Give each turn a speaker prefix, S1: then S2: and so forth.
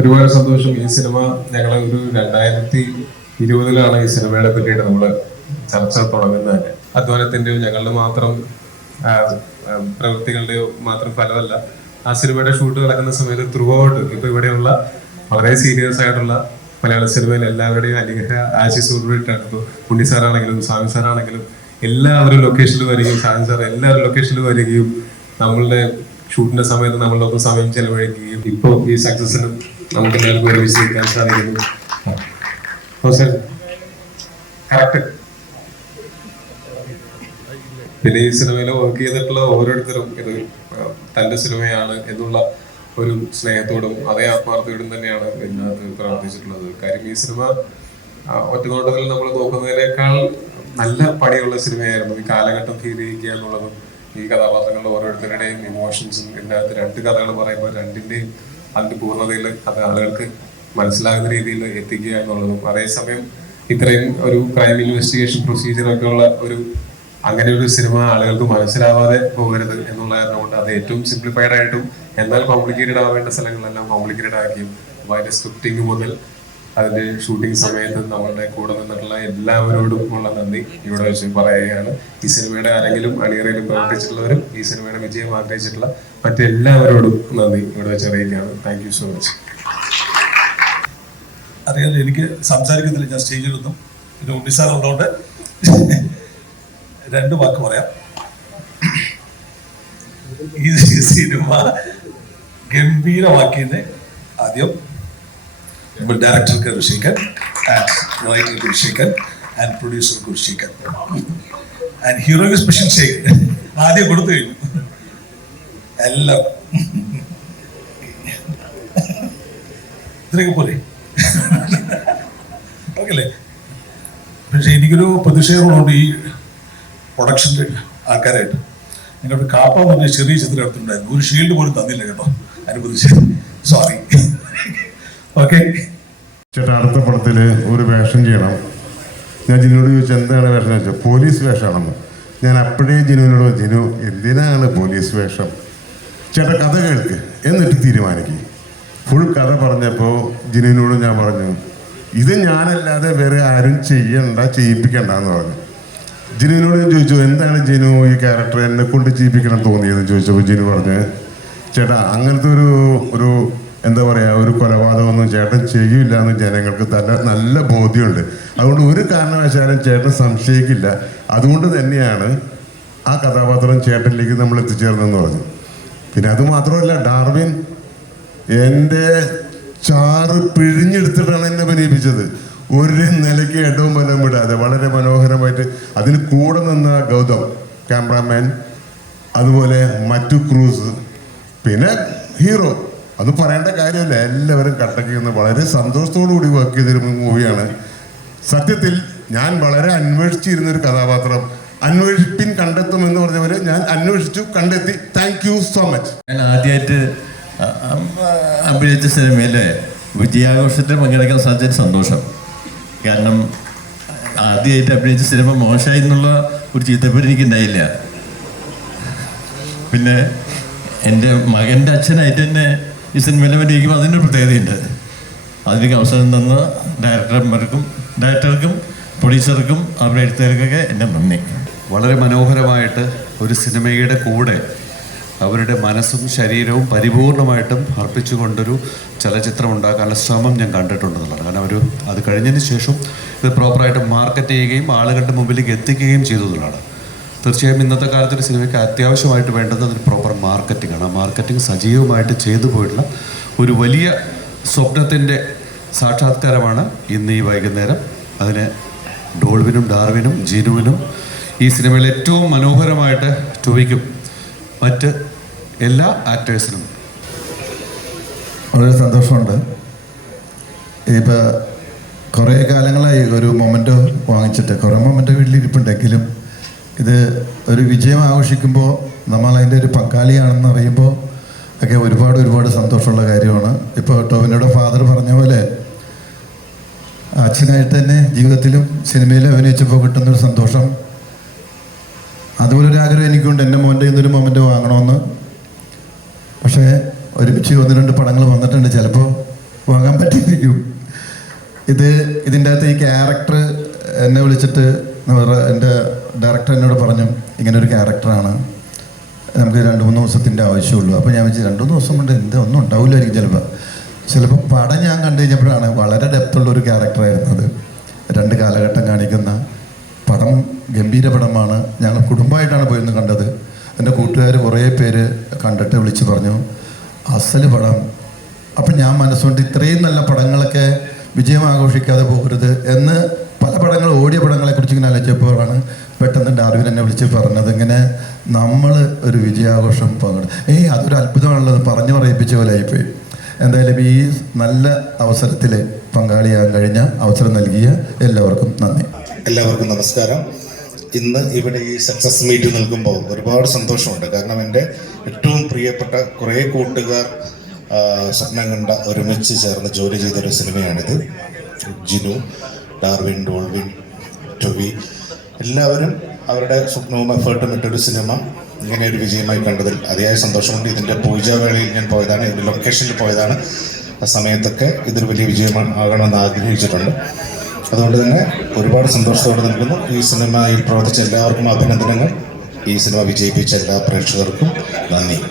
S1: ഒരുപാട് സന്തോഷം. ഈ സിനിമ ഞങ്ങൾ ഒരു രണ്ടായിരത്തി ഇരുപതിലാണ് ഈ സിനിമയുടെ പറ്റിയിട്ട് നമ്മൾ ചർച്ച തുടങ്ങുന്നത്. തന്നെ അധ്വാനത്തിന്റെയോ ഞങ്ങളുടെ മാത്രം പ്രവൃത്തികളുടെയോ മാത്രം ഫലമല്ല ആ സിനിമയുടെ ഷൂട്ട് നടക്കുന്ന സമയത്ത് ത്രൂഔട്ട് ഇപ്പൊ ഇവിടെയുള്ള വളരെ സീരിയസ് ആയിട്ടുള്ള മലയാള സിനിമയിൽ എല്ലാവരുടെയും അനുഗ്രഹ ആശിസോടുകൂടിയിട്ടാണ് ഇപ്പോൾ ഉണ്ണി സാറാണെങ്കിലും സ്വാമി സാറാണെങ്കിലും എല്ലാവരും ലൊക്കേഷനിൽ വരികയും സാമി സാർ എല്ലാവരും ലൊക്കേഷനിൽ വരികയും നമ്മളുടെ ഷൂട്ടിന്റെ സമയത്ത് നമ്മളൊക്കെ സമയം ചെലവഴിക്കുകയും ഇപ്പോൾ ഈ സക്സസിനും നമുക്ക് എല്ലാവർക്കും ഒരു നിൽക്കാൻ സാധിക്കുന്നു. പിന്നെ ഈ സിനിമയിൽ വർക്ക് ചെയ്തിട്ടുള്ള ഓരോരുത്തരും ഇത് തന്റെ സിനിമയാണ് എന്നുള്ള ഒരു സ്നേഹത്തോടും അതേ ആത്മാർത്ഥയോടും തന്നെയാണ് ഇതിനകത്ത് പ്രവർത്തിച്ചിട്ടുള്ളത്. കാര്യം ഈ സിനിമ ഒറ്റ ഒറ്റനോട്ടത്തിൽ നമ്മൾ നോക്കുന്നതിനേക്കാൾ നല്ല പണിയുള്ള സിനിമയായിരുന്നു. ഈ കാലഘട്ടം ഫീൽ ചെയ്യുക എന്നുള്ളതും ഈ കഥാപാത്രങ്ങളുടെ ഓരോരുത്തരുടെയും ഇമോഷൻസും ഇതിനകത്ത് രണ്ട് കഥകൾ പറയുമ്പോൾ രണ്ടിന്റെയും അതിന്റെ പൂർണതയിൽ അത് ആളുകൾക്ക് മനസ്സിലാകുന്ന രീതിയിൽ എത്തിക്കുക എന്നുള്ളതും. അതേസമയം ഇത്രയും ഒരു ക്രൈം ഇൻവെസ്റ്റിഗേഷൻ പ്രൊസീജിയർ ഒക്കെ ഉള്ള ഒരു അങ്ങനെ ഒരു സിനിമ ആളുകൾക്ക് മനസ്സിലാവാതെ പോകരുത് എന്നുള്ള കാരണം കൊണ്ട് അത് ഏറ്റവും സിംപ്ലിഫൈഡ് ആയിട്ടും എന്നാൽ കോംപ്ലിക്കേറ്റഡ് ആവേണ്ട സ്ഥലങ്ങളെല്ലാം കോംപ്ലിക്കേറ്റഡ് ആക്കിയും. അപ്പൊ അതിന്റെ സ്ക്രിപ്റ്റിംഗ് മുതൽ അതിന്റെ ഷൂട്ടിംഗ് സമയത്ത് നമ്മളുടെ കൂടെ നിന്നിട്ടുള്ള എല്ലാവരോടും ഉള്ള നന്ദി. ഇവിടെ വെച്ച് പറയുകയാണ്. ഈ സിനിമയുടെ ആരെങ്കിലും അണിയറയിലും പ്രവർത്തിച്ചിട്ടുള്ളവരും ഈ സിനിമയുടെ വിജയം ആഗ്രഹിച്ചിട്ടുള്ള മറ്റെല്ലാവരോടും നന്ദി ഇവിടെ വെച്ച് അറിയിക്കുകയാണ്. താങ്ക് യു സോ മച്ച്
S2: അറിയാലോ എനിക്ക് സംസാരിക്കുന്നില്ല ഞാൻ സ്റ്റേജിലൊന്നും പിന്നെ ഉണ്ണിസാറുള്ളതുകൊണ്ട് രണ്ട് വാക്ക് പറയാം. ഈ സിനിമ ഗംഭീരമാക്കിയതിന് ആദ്യം നമ്മൾ director Kurishikkan and writer Kurishikkan and producer Kurishikkan and ഹീറോയ്ക്ക് special shake ആദ്യം കൊടുത്തു കഴിഞ്ഞു. എല്ലാം. ഇത്രയൊക്കെ പോലെ ഓക്കെ അല്ലേ പക്ഷെ എനിക്കൊരു പ്രതിഷേധമുണ്ട് ഈ പ്രൊഡക്ഷന്റെ ആൾക്കാരായിട്ട്. നിങ്ങളുടെ കാപ്പ പറഞ്ഞ ചെറിയ ചിത്രം എടുത്തിട്ടുണ്ടായിരുന്നു. ഒരു ഷീൽഡ് പോലും തന്നില്ല കേട്ടോ. അതിന് പ്രതിഷേധം. Sorry okay.
S3: ചേട്ടാ അടുത്ത പടത്തിൽ ഒരു വേഷം ചെയ്യണം. ഞാൻ ജിനുവിനോട് ചോദിച്ചു എന്താണ് വേഷം? ചോദിച്ചത് പോലീസ് വേഷമാണെന്ന്. ഞാൻ അപ്പോഴേ ജിനുവിനോട് ജിനു എന്തിനാണ് പോലീസ് വേഷം? ചേട്ടാ കഥ കേൾക്ക്. എന്നിട്ട് തീരുമാനിക്കും. ഫുൾ കഥ പറഞ്ഞപ്പോൾ ജിനുവിനോട് ഞാൻ പറഞ്ഞു ഇത് ഞാനല്ലാതെ വേറെ ആരും ചെയ്യണ്ട ചെയ്യിപ്പിക്കണ്ട എന്ന് പറഞ്ഞു. ജിനുവിനോട് ഞാൻ ചോദിച്ചു എന്താണ് ജിനു ഈ ക്യാരക്ടർ എന്നെ കൊണ്ട് ചെയ്യിപ്പിക്കണം തോന്നിയതെന്ന് ചോദിച്ചപ്പോൾ ജിനു പറഞ്ഞ് ചേട്ടാ അങ്ങനത്തെ ഒരു ഒരു എന്താ പറയുക ഒരു കൊലപാതകമൊന്നും ചേട്ടൻ ചെയ്യില്ല എന്ന് ജനങ്ങൾക്ക് നല്ല നല്ല ബോധ്യമുണ്ട്. അതുകൊണ്ട് ഒരു കാരണവശാലും ചേട്ടൻ സംശയിക്കില്ല. അതുകൊണ്ട് തന്നെയാണ് ആ കഥാപാത്രം ചേട്ടനിലേക്ക് നമ്മൾ എത്തിച്ചേർന്നെന്ന് പറഞ്ഞു. പിന്നെ അത് മാത്രമല്ല ഡാർവിൻ എന്റെ ചാറ് പിഴിഞ്ഞെടുത്തിട്ടാണ് എന്നെ അഭിനയിപ്പിച്ചത്. ഒരു നിലയ്ക്ക് ഇടവും ബലം വിടാതെ വളരെ മനോഹരമായിട്ട് അതിന് കൂടെ നിന്ന ഗൗതം ക്യാമറാമാൻ അതുപോലെ മറ്റു ക്രൂസ് പിന്നെ ഹീറോ. അത് പറയേണ്ട കാര്യമല്ല. എല്ലാവരും കട്ടക്കുന്ന വളരെ സന്തോഷത്തോടു കൂടി വർക്ക് ചെയ്തൊരു മൂവിയാണ് സത്യത്തിൽ ഞാൻ വളരെ അന്വേഷിച്ചിരുന്ന ഒരു കഥാപാത്രം. അന്വേഷിപ്പിൻ കണ്ടെത്തും എന്ന് പറഞ്ഞ പോലെ ഞാൻ അന്വേഷിച്ചു കണ്ടെത്തി. താങ്ക് യു സോ മച്ച്
S4: ഞാൻ ആദ്യമായിട്ട് അഭിനയിച്ച സിനിമയിലെ വിജയാഘോഷത്തിൽ പങ്കെടുക്കാൻ സാധിച്ചൊരു സന്തോഷം. കാരണം ആദ്യമായിട്ട് അഭിനയിച്ച സിനിമ മോശമായി എന്നുള്ള ഒരു ചീത്തപ്പേര് എനിക്കുണ്ടായില്ല പിന്നെ എന്റെ മകന്റെ അച്ഛനായിട്ട് തന്നെ ഈ സിനിമയിൽ ഇരിക്കുമ്പോൾ അതിനൊരു പ്രത്യേകതയുണ്ട്. അതിലേക്ക് അവസരം തന്ന ഡയറക്ടർമാർക്കും ഡയറക്ടർക്കും പ്രൊഡ്യൂസർക്കും അവരുടെ എഴുത്തുകാർക്കൊക്കെ എന്റെ നന്ദി.
S5: വളരെ മനോഹരമായിട്ട് ഒരു സിനിമയുടെ കൂടെ അവരുടെ മനസ്സും ശരീരവും പരിപൂർണമായിട്ടും അർപ്പിച്ചുകൊണ്ടൊരു ചലച്ചിത്രം ഉണ്ടാക്കാനുള്ള ശ്രമം ഞാൻ കണ്ടിട്ടുണ്ടെന്നുള്ളതാണ് കാരണം ഒരു അത് കഴിഞ്ഞതിന് ശേഷം ഇത് പ്രോപ്പറായിട്ട് മാർക്കറ്റ് ചെയ്യുകയും ആളുകളുടെ മുമ്പിലേക്ക് എത്തിക്കുകയും ചെയ്തു എന്നുള്ളതാണ്. തീർച്ചയായും ഇന്നത്തെ കാലത്ത് ഒരു സിനിമയ്ക്ക് അത്യാവശ്യമായിട്ട് വേണ്ടത് അതിന് പ്രോപ്പർ മാർക്കറ്റിംഗ് ആണ്. ആ മാർക്കറ്റിംഗ് സജീവമായിട്ട് ചെയ്തു പോയിട്ടുള്ള ഒരു വലിയ സ്വപ്നത്തിന്റെ സാക്ഷാത്കാരമാണ് ഇന്ന് ഈ വൈകുന്നേരം. അതിന് ഡോൾവിനും ഡാർവിനും ജീനുവിനും ഈ സിനിമയിൽ ഏറ്റവും മനോഹരമായിട്ട് ടോവിക്കും മറ്റ് എല്ലാ ആക്ടേഴ്സിനും
S6: വളരെ സന്തോഷമുണ്ട്. ഇപ്പോൾ കുറേ കാലങ്ങളായി ഒരു മൊമെന്റോ വാങ്ങിച്ചിട്ട് കുറേ മൊമെന്റോ വീട്ടിലിരിപ്പുണ്ടെങ്കിലും ഇത് ഒരു വിജയം ആഘോഷിക്കുമ്പോൾ നമ്മൾ അതിന്റെ ഒരു പങ്കാളിയാണെന്ന് അറിയുമ്പോൾ ഒക്കെ ഒരുപാട് ഒരുപാട് സന്തോഷമുള്ള കാര്യമാണ്. ഇപ്പോൾ ടോവിനോടെ ഫാദർ പറഞ്ഞ പോലെ അച്ഛനായിട്ട് തന്നെ ജീവിതത്തിലും സിനിമയിലും അഭിനയിച്ചപ്പോൾ കിട്ടുന്നൊരു സന്തോഷം. അതുപോലെ ഒരു ആഗ്രഹം എനിക്കുണ്ട്. എന്റെ മോന്റെ ഇന്നൊരു മൊമെന്റ് വാങ്ങണമെന്ന്. പക്ഷേ ഒരുമിച്ച് ഒന്ന് രണ്ട് പടങ്ങൾ വന്നിട്ടുണ്ട്. ചിലപ്പോൾ വാങ്ങാൻ പറ്റിയിരിക്കും. ഇത് ഇതിന്റെ അകത്ത് ഈ ക്യാരക്ടർ എന്നെ വിളിച്ചിട്ട് എന്താ പറയുക എന്റെ ഡയറക്ടർ എന്നോട് പറഞ്ഞു ഇങ്ങനെ ഒരു ക്യാരക്ടറാണ്. നമുക്ക് രണ്ട് മൂന്ന് ദിവസത്തിന്റെ ആവശ്യമുള്ളൂ. അപ്പോൾ ഞാൻ വെച്ച് രണ്ട് മൂന്ന് ദിവസം കൊണ്ട് എന്താ? ഒന്നും ഉണ്ടാവില്ലായിരിക്കും ചിലപ്പോൾ. ചിലപ്പോൾ പടം ഞാൻ കണ്ടു കഴിഞ്ഞപ്പോഴാണ് വളരെ ഡെപ്തുള്ള ഒരു ക്യാരക്ടറായിരുന്നു അത് രണ്ട് കാലഘട്ടം കാണിക്കുന്ന പടം ഗംഭീര പടമാണ്. ഞങ്ങൾ കുടുംബമായിട്ടാണ് പോയിരുന്നു കണ്ടത്. എന്റെ കൂട്ടുകാർ കുറേ പേര് കണ്ടിട്ട് വിളിച്ച് പറഞ്ഞു അസൽ പടം. അപ്പം ഞാൻ മനസ്സുകൊണ്ട് ഇത്രയും നല്ല പടങ്ങളൊക്കെ വിജയം ആഘോഷിക്കാതെ പോകരുത് എന്ന് പല പടങ്ങൾ ഓടിയ പടങ്ങളെ കുറിച്ച് ഇങ്ങനെ ആലോചിച്ചപ്പോഴാണ് പെട്ടെന്ന് ഡാർവിൻ എന്നെ വിളിച്ച് പറഞ്ഞത്. ഇങ്ങനെ നമ്മൾ ഒരു വിജയാഘോഷം പങ്കെടു ഏയ് അതൊരു അത്ഭുതമാണല്ലോ പറഞ്ഞു പറയിപ്പിച്ച പോലെ ആയിപ്പോയി. എന്തായാലും ഈ നല്ല അവസരത്തിൽ പങ്കാളിയാകാൻ കഴിഞ്ഞ അവസരം നൽകിയ എല്ലാവർക്കും നന്ദി.
S7: എല്ലാവർക്കും നമസ്കാരം. ഇന്ന് ഇവിടെ ഈ സക്സസ് മീറ്റ് നൽകുമ്പോൾ ഒരുപാട് സന്തോഷമുണ്ട്. കാരണം എന്റെ ഏറ്റവും പ്രിയപ്പെട്ട കുറേ കൂട്ടുകാർ സ്വപ്നം കണ്ട ഒരുമിച്ച് ചേർന്ന് ജോലി ചെയ്തൊരു സിനിമയാണിത്. ജിനു. ഡാർവിൻ ഡോൾവിൻ ടൊവി എല്ലാവരും അവരുടെ സ്വപ്നവും എഫേർട്ടും ഇട്ടൊരു സിനിമ ഇങ്ങനെ ഒരു വിജയമായി കണ്ടതിൽ അതിയായ സന്തോഷമുണ്ട്. ഇതിന്റെ പൂജാവേളയിൽ ഞാൻ പോയതാണ് ഇതിന്റെ ലൊക്കേഷനിൽ പോയതാണ്. ആ സമയത്തൊക്കെ ഇതൊരു വലിയ വിജയം ആകണമെന്ന് ആഗ്രഹിച്ചിട്ടുണ്ട്. അതുകൊണ്ട് തന്നെ ഒരുപാട് സന്തോഷത്തോടെ നിൽക്കുന്നു. ഈ സിനിമയിൽ പ്രവർത്തിച്ച എല്ലാവർക്കും അഭിനന്ദനങ്ങൾ. ഈ സിനിമ വിജയിപ്പിച്ച എല്ലാ പ്രേക്ഷകർക്കും നന്ദി.